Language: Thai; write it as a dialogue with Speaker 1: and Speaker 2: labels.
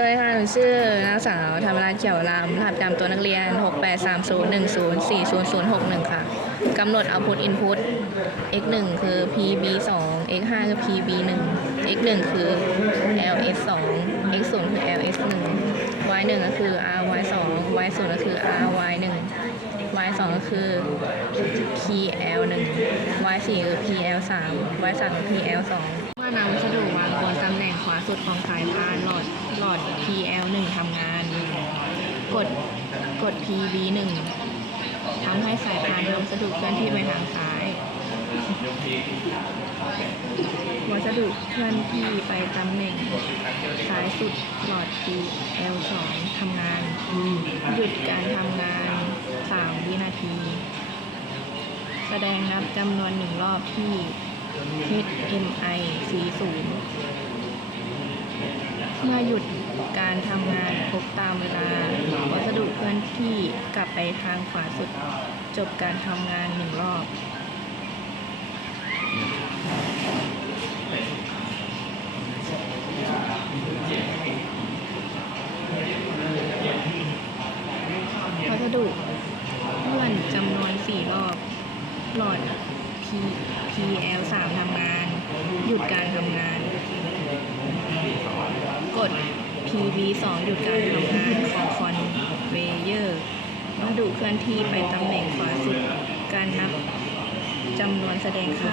Speaker 1: สวัสดีค่ะหนูชื่อนางสาวธรรมราชเขียวรามรหัสประจำตัวนักเรียน 68301040061 ค่ะ กำหนด output input x 1คือ pb 2 x 5คือ pb 1 x 1คือ ls 2 x 0คือ ls 1 y 1ก็คือ ry 2 y 0ก็คือ ry 1 y 2ก็คือ pl 1 y 4คือ pl 3 y 3คือ pl 2 เมื่อนำวัสดุวางบนตำแหน่งขวาสุดของสายพานหลอดหลอด pl 1 ทำงาน กดกด pb 1 ทำให้สายพานวัสดุเคลื่อนที่ไปทางซ้าย วัสดุเคลื่อนที่ไปตำแหน่งซ้ายสุดหลอด pl 2 ทำงาน หยุดการทำงาน 3 วินาที แสดงนับจำนวนหนึ่งรอบที่ HMI 40เมื่อหยุดการทำงานครบตามเวลา วัสดุเคลื่อนที่กลับไปทางขวาสุด จบการทำงานหนึ่งรอบวัสดุเลื่อนจำนวน4รอบ หลอด PL 3ทำงาน หยุดการทำงาน กด PB 2หยุดการทำงานของคอนเวเยอร์วัสดุเคลื่อนที่ไปตำแหน่งขวาสุด การนับจำนวนแสดงค่า